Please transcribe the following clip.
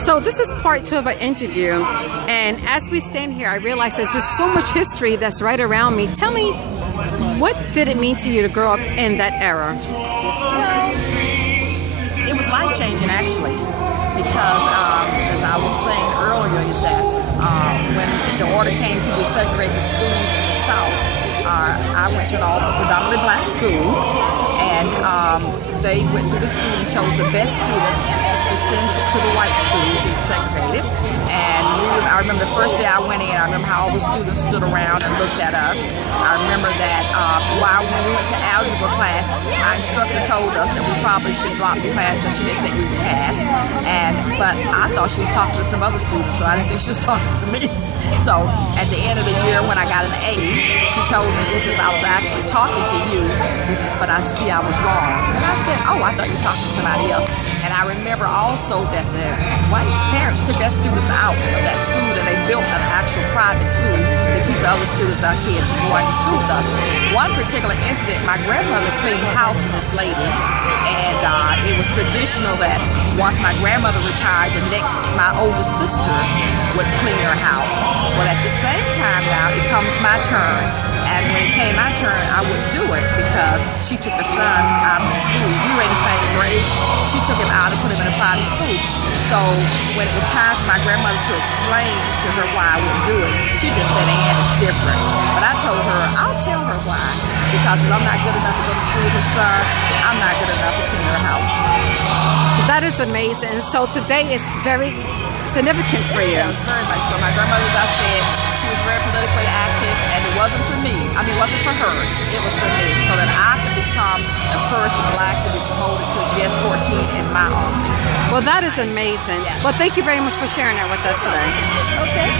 So this is part 2 of an interview, and as we stand here, I realize that there's so much history that's right around me. Tell me, what did it mean to you to grow up in that era? Well, it was life-changing actually, because as I was saying earlier, is that when the order came to desegregate the schools in the South, I went to an all predominantly black school, and they went to the school and chose the best students to send to the white school to segregate it. And I remember the first day I went in, I remember how all the students stood around and looked at us. I remember that while we went to algebra class, our instructor told us that we probably should drop the class because she didn't think we would pass. But I thought she was talking to some other students, so I didn't think she was talking to me. So at the end of the year, when I got an A, she told me, she says, I was actually talking to you. She says, but I see I was wrong. And I said, oh, I thought you were talking to somebody else. And I remember also that the white parents took their students out of that school, and they built an actual private school to keep the other students, our kids, from going to school with us. One particular incident, my grandmother cleaned house for this lady, and it was traditional that once my grandmother retired, my oldest sister would clean her house. But at the same time now, it comes my turn. And when it came my turn, I wouldn't do it because she took her son out of the school. We were in the same grade. She took him out and put him in a private school. So when it was time for my grandmother to explain to her why I wouldn't do it, she just said, Ann, it's different. But I told her, I'll tell her why. Because if I'm not good enough to go to school with her son, I'm not good enough to clean her house. That is amazing. So today is very significant for you. Yes, very much so. My grandmother, as I said, she was very politically active, and it wasn't for me. I mean, it wasn't for her. It was for me, so that I could become the first black to be promoted to GS14 in my office. Well, that is amazing. Yes. Well, thank you very much for sharing that with us today. Okay.